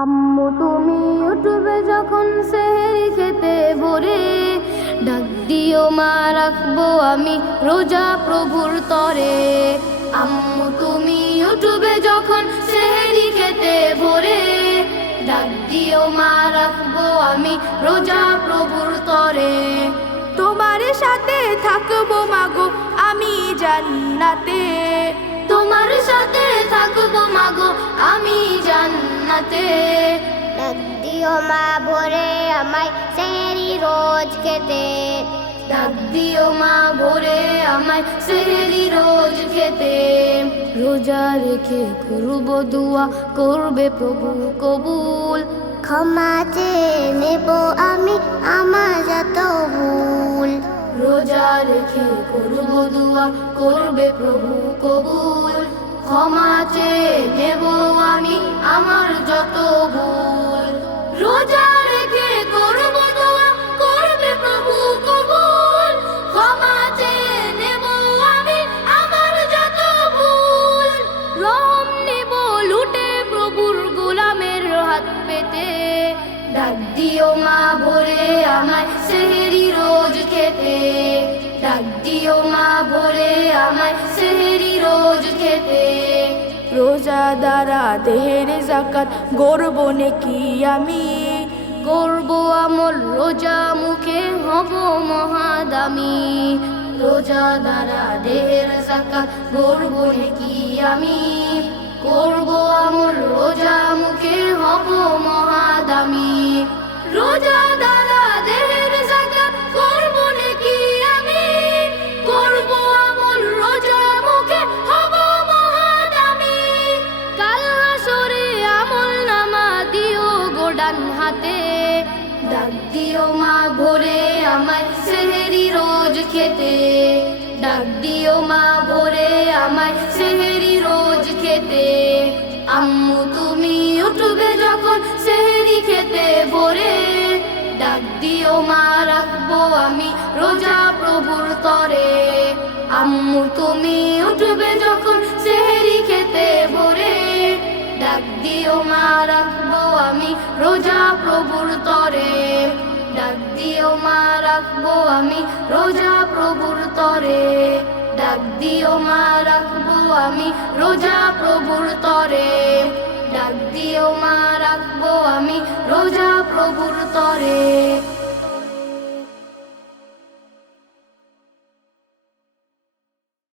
আম্মু তুমি ইউটিউবে যখন সেহেরি খেতে ভরে। ডাক দিও মা রাখব আমি রোজা প্রভুর তরে। আম্মু তুমি ইউটিউবে যখন সেহেরি খেতে ভরে। ডাক দিও মা রাখব আমি রোজা প্রভুর তরে। তোমার সাথে থাকব মাগো আমি জান্নাতে। তোমার সাথে থাকব জান্নাতে। দিও মা ভোরে আমায় সেরি রোজ খেতে। ডাক দিও মা ভোরে আমায় সেহেরি রোজ খেতে। রোজা রেখে করব দুয়া করবে প্রভু কবুল। ক্ষমা চেয়ে নেব আমি আমার যত ভুল। রোজা রেখে করব দুয়া করবে প্রভু কবুল। ক্ষমা চেয়ে নেব আমি আমার যত ভুল। রোজা রেখে করব দোয়া ভুল। লুটে প্রভুর গোলামের হাত পেতে। ডাক দিও মা ভোরে আমায় সেহেরি রোজ খেতে। ডাক দিও মা ভোরে আমায় রোজা দ্বারা দেহের জাকাত গর্ব নাকি আমি? করব আমল, রোজা মুখে হব মহাদামি। রোজা দ্বারা দেহের জাকাত গর্ব নেকি আমি? করব আমল হাতে। ডাক দিও মা ভোরে আমার সেহেরি রোজ খেতে। ডাক দিও মা ভোরে আমার সেহেরি রোজ খেতে। আম্মু তুমি ইউটিউবে যখন সেহেরি খেতে ভোরে। ডাক দিও মা রাখব আমি রোজা প্রভুর তরে। আম্মু তুমি ইউটিউবে যখন প্রভুর তরে। ডাক দিও মা, রাখব আমি রোজা প্রভুর তরে। ডাক দিও মা, রাখব আমি রোজা প্রভুর তরে।